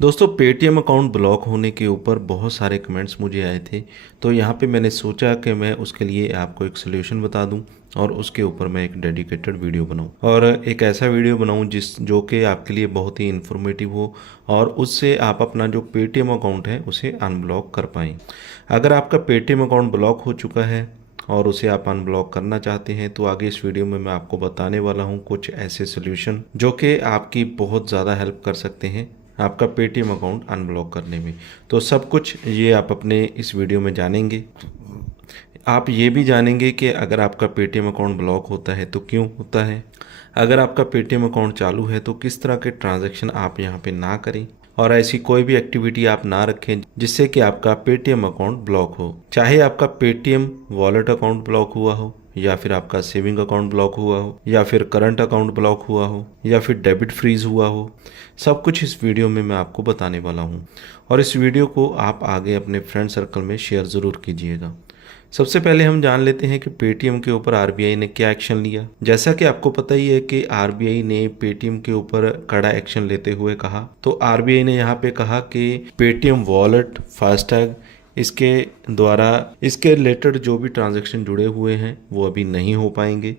दोस्तों, Paytm account block होने के ऊपर बहुत सारे कमेंट्स मुझे आए थे। तो यहाँ पे मैंने सोचा कि मैं उसके लिए आपको एक सलूशन बता दूं और उसके ऊपर मैं एक डेडिकेटेड वीडियो बनाऊं और एक ऐसा वीडियो बनाऊं जो कि आपके लिए बहुत ही इन्फॉर्मेटिव हो और उससे आप अपना जो पेटीएम अकाउंट है उसे अनब्लॉक कर पाएँ। अगर आपका पेटीएम अकाउंट ब्लॉक हो चुका है और उसे आप अनब्लॉक करना चाहते हैं तो आगे इस वीडियो में मैं आपको बताने वाला हूं कुछ ऐसे सॉल्यूशन जो कि आपकी बहुत ज़्यादा हेल्प कर सकते हैं आपका पेटीएम अकाउंट अनब्लॉक करने में। तो सब कुछ ये आप अपने इस वीडियो में जानेंगे। आप ये भी जानेंगे कि अगर आपका पेटीएम अकाउंट ब्लॉक होता है तो क्यों होता है, अगर आपका पेटीएम अकाउंट चालू है तो किस तरह के ट्रांजैक्शन आप यहाँ पे ना करें और ऐसी कोई भी एक्टिविटी आप ना रखें जिससे कि आपका पेटीएम अकाउंट ब्लॉक हो। चाहे आपका पेटीएम वॉलेट अकाउंट ब्लॉक हुआ हो या फिर आपका सेविंग अकाउंट ब्लॉक हुआ हो या फिर करंट अकाउंट ब्लॉक हुआ हो या फिर डेबिट फ्रीज हुआ हो, सब कुछ इस वीडियो में मैं आपको बताने वाला हूँ। और इस वीडियो को आप आगे अपने फ्रेंड सर्कल में शेयर ज़रूर कीजिएगा। सबसे पहले हम जान लेते हैं कि पेटीएम के ऊपर आरबीआई ने क्या एक्शन लिया। जैसा कि आपको पता ही है कि आरबीआई ने पेटीएम के ऊपर कड़ा एक्शन लेते हुए कहा, तो आरबीआई ने यहाँ पे कहा कि पेटीएम वॉलेट, फास्टैग, इसके द्वारा इसके रिलेटेड जो भी ट्रांजैक्शन जुड़े हुए हैं वो अभी नहीं हो पाएंगे।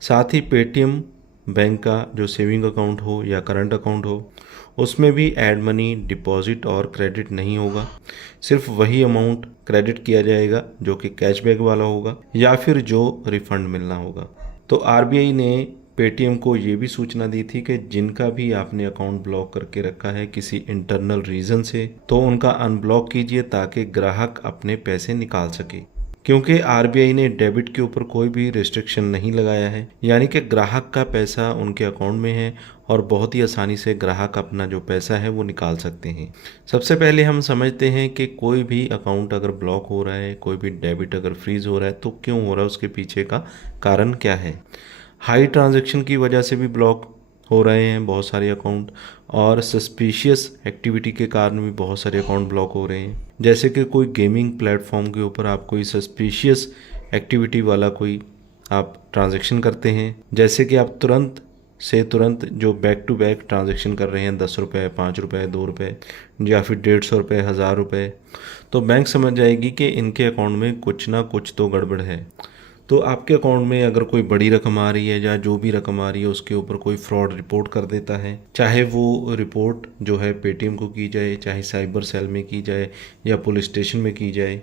साथ ही पेटीएम बैंक का जो सेविंग अकाउंट हो या करंट अकाउंट हो उसमें भी ऐड मनी, डिपॉजिट और क्रेडिट नहीं होगा। सिर्फ वही अमाउंट क्रेडिट किया जाएगा जो कि कैशबैक वाला होगा या फिर जो रिफंड मिलना होगा। तो आरबीआई ने पेटीएम को ये भी सूचना दी थी कि जिनका भी आपने अकाउंट ब्लॉक करके रखा है किसी इंटरनल रीज़न से, तो उनका अनब्लॉक कीजिए ताकि ग्राहक अपने पैसे निकाल सके। क्योंकि आरबीआई ने डेबिट के ऊपर कोई भी रिस्ट्रिक्शन नहीं लगाया है, यानी कि ग्राहक का पैसा उनके अकाउंट में है और बहुत ही आसानी से ग्राहक अपना जो पैसा है वो निकाल सकते हैं। सबसे पहले हम समझते हैं कि कोई भी अकाउंट अगर ब्लॉक हो रहा है, कोई भी डेबिट अगर फ्रीज हो रहा है तो क्यों हो रहा है, उसके पीछे का कारण क्या है। हाई ट्रांजैक्शन की वजह से भी ब्लॉक हो रहे हैं बहुत सारे अकाउंट और सस्पिशियस एक्टिविटी के कारण भी बहुत सारे अकाउंट ब्लॉक हो रहे हैं। जैसे कि कोई गेमिंग प्लेटफॉर्म के ऊपर आप कोई सस्पिशियस एक्टिविटी वाला कोई आप ट्रांजैक्शन करते हैं, जैसे कि आप तुरंत जो बैक टू बैक ट्रांजैक्शन कर रहे हैं 10 रुपये, 5 रुपये, 2 रुपये या फिर 150 रुपये, 1000 रुपये, तो बैंक समझ जाएगी कि इनके अकाउंट में कुछ ना कुछ तो गड़बड़ है। तो आपके अकाउंट में अगर कोई बड़ी रकम आ रही है या जो भी रकम आ रही है उसके ऊपर कोई फ्रॉड रिपोर्ट कर देता है, चाहे वो रिपोर्ट जो है पेटीएम को की जाए, चाहे साइबर सेल में की जाए या पुलिस स्टेशन में की जाए,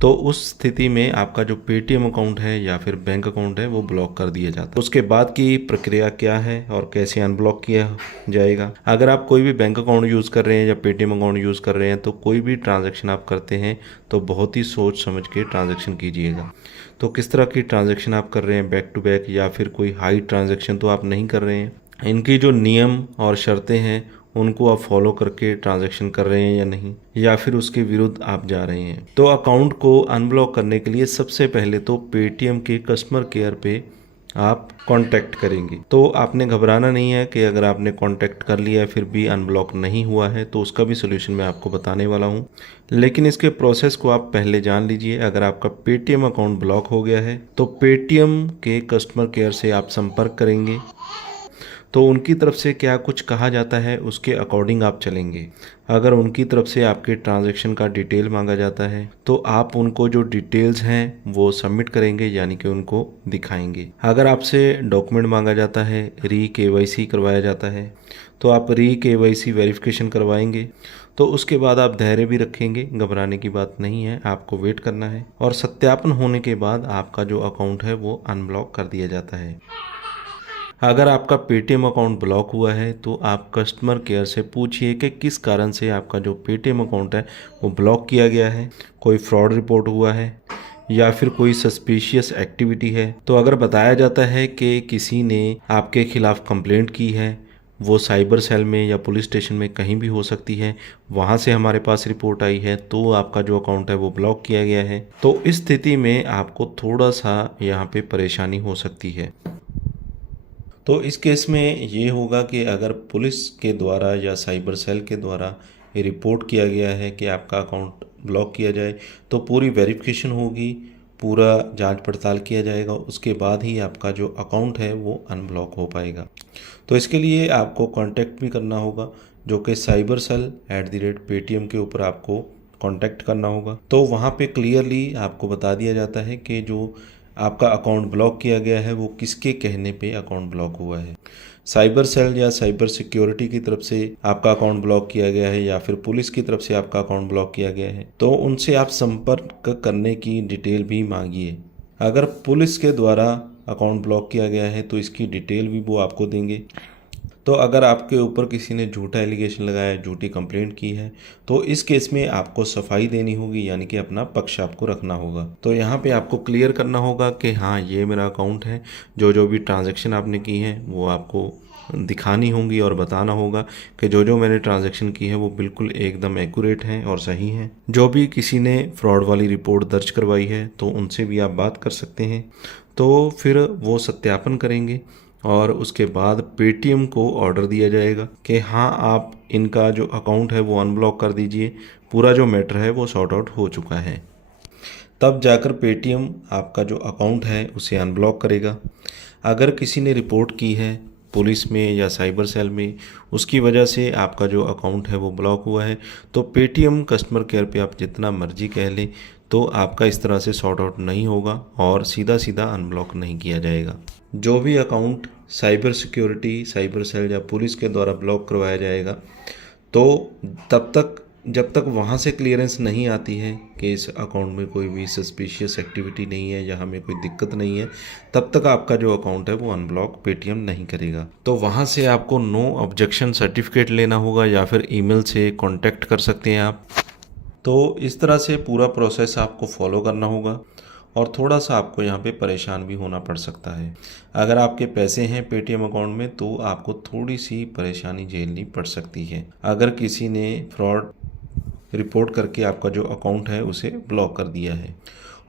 तो उस स्थिति में आपका जो पेटीएम अकाउंट है या फिर बैंक अकाउंट है वो ब्लॉक कर दिया जाता है। उसके बाद की प्रक्रिया क्या है और कैसे अनब्लॉक किया जाएगा। अगर आप कोई भी बैंक अकाउंट यूज़ कर रहे हैं या पेटीएम अकाउंट यूज़ कर रहे हैं तो कोई भी ट्रांजैक्शन आप करते हैं तो बहुत ही सोच समझ के ट्रांजैक्शन कीजिएगा। तो किस तरह की ट्रांजैक्शन आप कर रहे हैं, बैक टू बैक या फिर कोई हाई ट्रांजैक्शन तो आप नहीं कर रहे हैं। इनकी जो नियम और शर्तें हैं उनको आप फॉलो करके ट्रांजैक्शन कर रहे हैं या नहीं, या फिर उसके विरुद्ध आप जा रहे हैं। तो अकाउंट को अनब्लॉक करने के लिए सबसे पहले तो पेटीएम के कस्टमर केयर पे आप कांटेक्ट करेंगे। तो आपने घबराना नहीं है कि अगर आपने कांटेक्ट कर लिया फिर भी अनब्लॉक नहीं हुआ है, तो उसका भी सोल्यूशन मैं आपको बताने वाला हूँ। लेकिन इसके प्रोसेस को आप पहले जान लीजिए। अगर आपका पेटीएम अकाउंट ब्लॉक हो गया है तो पेटीएम के कस्टमर केयर से आप संपर्क करेंगे, तो उनकी तरफ से क्या कुछ कहा जाता है उसके अकॉर्डिंग आप चलेंगे। अगर उनकी तरफ से आपके ट्रांजैक्शन का डिटेल मांगा जाता है तो आप उनको जो डिटेल्स हैं वो सबमिट करेंगे, यानी कि उनको दिखाएंगे। अगर आपसे डॉक्यूमेंट मांगा जाता है, री केवाईसी करवाया जाता है, तो आप री केवाईसी वेरिफिकेशन करवाएंगे। तो उसके बाद आप धैर्य भी रखेंगे, घबराने की बात नहीं है, आपको वेट करना है और सत्यापन होने के बाद आपका जो अकाउंट है वो अनब्लॉक कर दिया जाता है। अगर आपका पेटीएम अकाउंट ब्लॉक हुआ है तो आप कस्टमर केयर से पूछिए कि किस कारण से आपका जो पेटीएम अकाउंट है वो ब्लॉक किया गया है, कोई फ्रॉड रिपोर्ट हुआ है या फिर कोई सस्पिशियस एक्टिविटी है। तो अगर बताया जाता है कि किसी ने आपके खिलाफ कंप्लेंट की है, वो साइबर सेल में या पुलिस स्टेशन में कहीं भी हो सकती है, वहाँ से हमारे पास रिपोर्ट आई है, तो आपका जो अकाउंट है वो ब्लॉक किया गया है, तो इस स्थिति में आपको थोड़ा सा यहाँ पे परेशानी हो सकती है। तो इस केस में ये होगा कि अगर पुलिस के द्वारा या साइबर सेल के द्वारा ये रिपोर्ट किया गया है कि आपका अकाउंट ब्लॉक किया जाए, तो पूरी वेरिफिकेशन होगी, पूरा जांच पड़ताल किया जाएगा, उसके बाद ही आपका जो अकाउंट है वो अनब्लॉक हो पाएगा। तो इसके लिए आपको कांटेक्ट भी करना होगा जो कि cybercell@paytm के ऊपर आपको कांटेक्ट करना होगा। तो वहाँ पे क्लियरली आपको बता दिया जाता है कि जो आपका अकाउंट ब्लॉक किया गया है वो किसके कहने पे अकाउंट ब्लॉक हुआ है। साइबर सेल या साइबर सिक्योरिटी की तरफ से आपका अकाउंट ब्लॉक किया गया है या फिर पुलिस की तरफ से आपका अकाउंट ब्लॉक किया गया है, तो उनसे आप संपर्क करने की डिटेल भी मांगिए। अगर पुलिस के द्वारा अकाउंट ब्लॉक किया गया है तो इसकी डिटेल भी वो आपको देंगे। तो अगर आपके ऊपर किसी ने झूठा एलिगेशन लगाया, झूठी कंप्लेंट की है, तो इस केस में आपको सफाई देनी होगी, यानी कि अपना पक्ष आपको रखना होगा। तो यहाँ पे आपको क्लियर करना होगा कि हाँ ये मेरा अकाउंट है, जो जो भी ट्रांजैक्शन आपने की है वो आपको दिखानी होंगी और बताना होगा कि जो जो मैंने ट्रांजैक्शन की है वो बिल्कुल एकदम एक्यूरेट हैं और सही हैं। जो भी किसी ने फ्रॉड वाली रिपोर्ट दर्ज करवाई है तो उनसे भी आप बात कर सकते हैं। तो फिर वो सत्यापन करेंगे और उसके बाद पेटीएम को ऑर्डर दिया जाएगा कि हाँ आप इनका जो अकाउंट है वो अनब्लॉक कर दीजिए, पूरा जो मैटर है वो सॉर्ट आउट हो चुका है। तब जाकर पेटीएम आपका जो अकाउंट है उसे अनब्लॉक करेगा। अगर किसी ने रिपोर्ट की है पुलिस में या साइबर सेल में, उसकी वजह से आपका जो अकाउंट है वो ब्लॉक हुआ है, तो पेटीएम कस्टमर केयर पे आप जितना मर्जी कह लें तो आपका इस तरह से सॉर्ट आउट नहीं होगा और सीधा सीधा अनब्लॉक नहीं किया जाएगा। जो भी account cyber security, cyber cell या पुलिस के द्वारा ब्लॉक करवाया जाएगा, तो तब तक जब तक वहाँ से क्लियरेंस नहीं आती है कि इस अकाउंट में कोई भी सस्पिशियस एक्टिविटी नहीं है या हमें कोई दिक्कत नहीं है, तब तक आपका जो अकाउंट है वो अनब्लॉक पेटीएम नहीं करेगा। तो वहाँ से आपको नो ऑब्जेक्शन सर्टिफिकेट लेना होगा या फिर ईमेल से कांटेक्ट कर सकते हैं आप। तो इस तरह से पूरा प्रोसेस आपको फॉलो करना होगा और थोड़ा सा आपको यहाँ पे परेशान भी होना पड़ सकता है। अगर आपके पैसे हैं पेटीएम अकाउंट में तो आपको थोड़ी सी परेशानी झेलनी पड़ सकती है, अगर किसी ने फ्रॉड रिपोर्ट करके आपका जो अकाउंट है उसे ब्लॉक कर दिया है।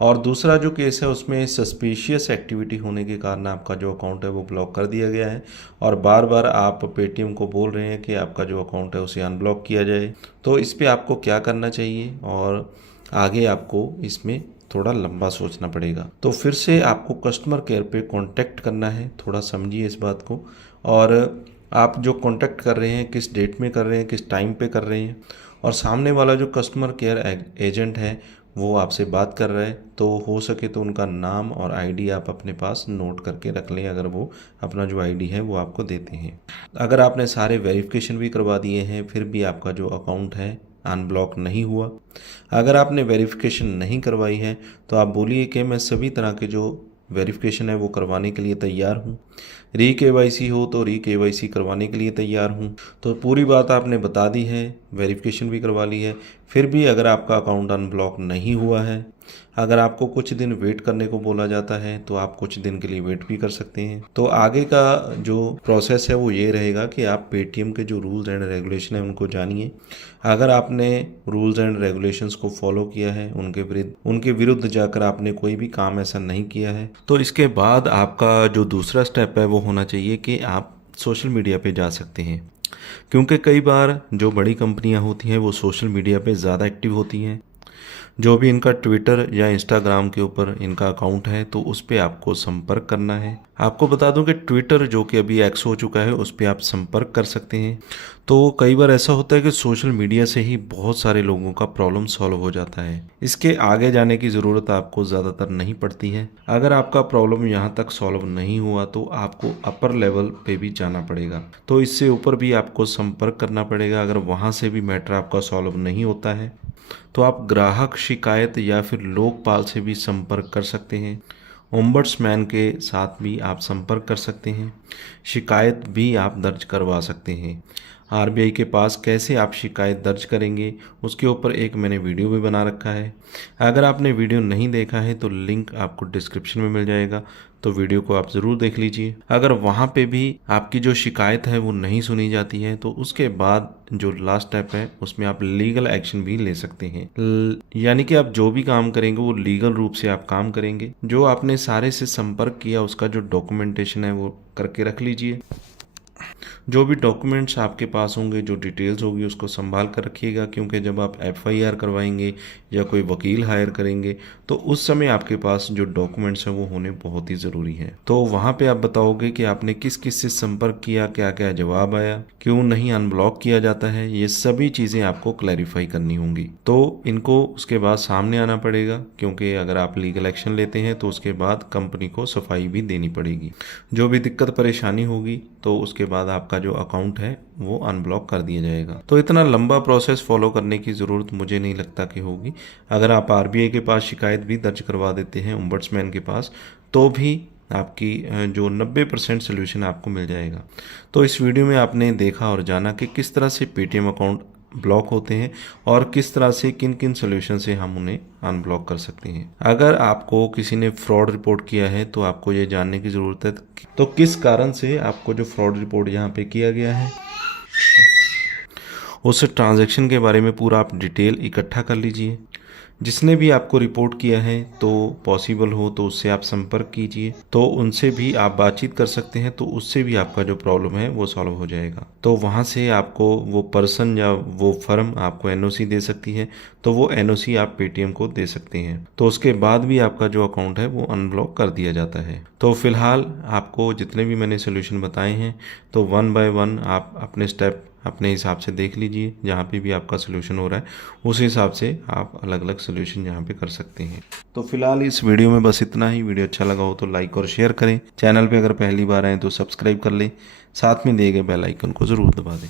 और दूसरा जो केस है उसमें सस्पिशियस एक्टिविटी होने के कारण आपका जो अकाउंट है वो ब्लॉक कर दिया गया है और बार बार आप पेटीएम को बोल रहे हैं कि आपका जो अकाउंट है उसे अनब्लॉक किया जाए। तो इस पे आपको क्या करना चाहिए और आगे आपको इसमें थोड़ा लंबा सोचना पड़ेगा। तो फिर से आपको कस्टमर केयर पे कांटेक्ट करना है, थोड़ा समझिए इस बात को। और आप जो कांटेक्ट कर रहे हैं किस डेट में कर रहे हैं, किस टाइम पे कर रहे हैं, और सामने वाला जो कस्टमर केयर एजेंट है वो आपसे बात कर रहा है, तो हो सके तो उनका नाम और आईडी आप अपने पास नोट करके रख लें, अगर वो अपना जो आईडी है वो आपको देते हैं। अगर आपने सारे वेरिफिकेशन भी करवा दिए हैं फिर भी आपका जो अकाउंट है अनब्लॉक नहीं हुआ, अगर आपने वेरिफिकेशन नहीं करवाई है तो आप बोलिए कि मैं सभी तरह के जो वेरिफिकेशन है वो करवाने के लिए तैयार हूँ। री केवाईसी हो तो री केवाईसी करवाने के लिए तैयार हूँ। तो पूरी बात आपने बता दी है, वेरिफिकेशन भी करवा ली है, फिर भी अगर आपका अकाउंट अनब्लॉक नहीं हुआ है, अगर आपको कुछ दिन वेट करने को बोला जाता है तो आप कुछ दिन के लिए वेट भी कर सकते हैं। तो आगे का जो प्रोसेस है वो ये रहेगा कि आप पेटीएम के जो रूल्स एंड रेगुलेशन है उनको जानिए। अगर आपने रूल्स एंड रेगुलेशंस को फॉलो किया है, उनके विरुद्ध जाकर आपने कोई भी काम ऐसा नहीं किया है, तो इसके बाद आपका जो दूसरा स्टेप है वो होना चाहिए कि आप सोशल मीडिया पे जा सकते हैं। क्योंकि कई बार जो बड़ी कंपनियां होती हैं वो सोशल मीडिया पे ज़्यादा एक्टिव होती हैं। जो भी इनका ट्विटर या इंस्टाग्राम के ऊपर इनका अकाउंट है तो उस पर आपको संपर्क करना है। आपको बता दूं कि ट्विटर जो कि अभी एक्स हो चुका है उस पर आप संपर्क कर सकते हैं। तो कई बार ऐसा होता है कि सोशल मीडिया से ही बहुत सारे लोगों का प्रॉब्लम सॉल्व हो जाता है, इसके आगे जाने की ज़रूरत आपको ज़्यादातर नहीं पड़ती है। अगर आपका प्रॉब्लम यहाँ तक सॉल्व नहीं हुआ तो आपको अपर लेवल पे भी जाना पड़ेगा, तो इससे ऊपर भी आपको संपर्क करना पड़ेगा। अगर वहाँ से भी मैटर आपका सॉल्व नहीं होता है तो आप ग्राहक शिकायत या फिर लोकपाल से भी संपर्क कर सकते हैं। ओम्बड्समैन के साथ भी आप संपर्क कर सकते हैं, शिकायत भी आप दर्ज करवा सकते हैं। आरबीआई के पास कैसे आप शिकायत दर्ज करेंगे उसके ऊपर एक मैंने वीडियो भी बना रखा है। अगर आपने वीडियो नहीं देखा है तो लिंक आपको डिस्क्रिप्शन में मिल जाएगा, तो वीडियो को आप ज़रूर देख लीजिए। अगर वहाँ पे भी आपकी जो शिकायत है वो नहीं सुनी जाती है तो उसके बाद जो लास्ट स्टेप है उसमें आप लीगल एक्शन भी ले सकते हैं। यानी कि आप जो भी काम करेंगे वो लीगल रूप से आप काम करेंगे। जो आपने सारे से संपर्क किया उसका जो डॉक्यूमेंटेशन है वो करके रख लीजिए। जो भी डॉक्यूमेंट्स आपके पास होंगे, जो डिटेल्स होगी, उसको संभाल कर रखिएगा, क्योंकि जब आप एफआईआर करवाएंगे या कोई वकील हायर करेंगे तो उस समय आपके पास जो डॉक्यूमेंट्स हैं वो होने बहुत ही ज़रूरी हैं। तो वहाँ पे आप बताओगे कि आपने किस किस से संपर्क किया, क्या क्या जवाब आया, क्यों नहीं अनब्लॉक किया जाता है, ये सभी चीज़ें आपको क्लैरिफाई करनी होंगी। तो इनको उसके बाद सामने आना पड़ेगा, क्योंकि अगर आप लीगल एक्शन लेते हैं तो उसके बाद कंपनी को सफाई भी देनी पड़ेगी। जो भी दिक्कत परेशानी होगी तो उसके बाद आपका जो अकाउंट है वो अनब्लॉक कर दिया जाएगा। तो इतना लंबा प्रोसेस फॉलो करने की ज़रूरत मुझे नहीं लगता कि होगी। अगर आप आरबीआई के पास शिकायत भी दर्ज करवा देते हैं, ओम्बड्समैन के पास, तो भी आपकी जो 90% सोल्यूशन आपको मिल जाएगा। तो इस वीडियो में आपने देखा और जाना कि किस तरह से पेटीएम अकाउंट ब्लॉक होते हैं और किस तरह से किन किन सोल्यूशन से हम उन्हें अनब्लॉक कर सकते हैं। अगर आपको किसी ने फ्रॉड रिपोर्ट किया है तो आपको ये जानने की ज़रूरत है तो किस कारण से आपको जो फ्रॉड रिपोर्ट यहाँ पे किया गया है उस ट्रांजैक्शन के बारे में पूरा आप डिटेल इकट्ठा कर लीजिए। जिसने भी आपको रिपोर्ट किया है तो पॉसिबल हो तो उससे आप संपर्क कीजिए, तो उनसे भी आप बातचीत कर सकते हैं, तो उससे भी आपका जो प्रॉब्लम है वो सॉल्व हो जाएगा। तो वहाँ से आपको वो पर्सन या वो फर्म आपको एनओसी दे सकती है, तो वो एनओसी आप पेटीएम को दे सकते हैं। तो उसके बाद भी आपका जो अकाउंट है वो अनब्लॉक कर दिया जाता है। तो फिलहाल आपको जितने भी मैंने सोल्यूशन बताए हैं तो 1 बाय 1 आप अपने स्टेप अपने हिसाब से देख लीजिए। जहाँ पे भी आपका सोल्यूशन हो रहा है उस हिसाब से आप अलग अलग सोल्यूशन यहाँ पे कर सकते हैं। तो फिलहाल इस वीडियो में बस इतना ही। वीडियो अच्छा लगा हो तो लाइक और शेयर करें। चैनल पे अगर पहली बार आए तो सब्सक्राइब कर लें, साथ में दिए गए बेल आइकन को ज़रूर दबा दें।